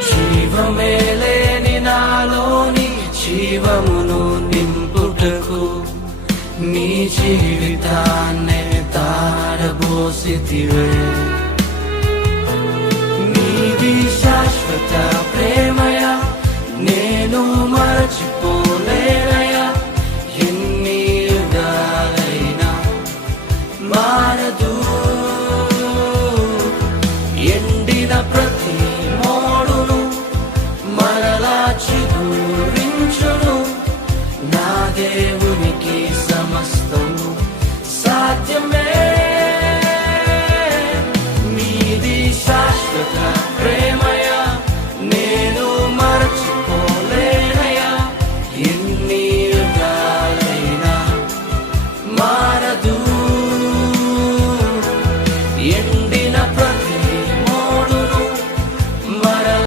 జీవమే లేని నాలోని జీవమును నింపుటకు నీ జీవితాన్నే తారబోసితివే. నీది శాశ్వత ప్రేమయ నేను మరచిపోలేనయా. ఎన్ని యుగాలైనా మారదు. ఎండిన ప్రతి మోడును మరలా చిగురించును. నా దేవునికి సమస్తము సాధ్యమే. నీది శాశ్వత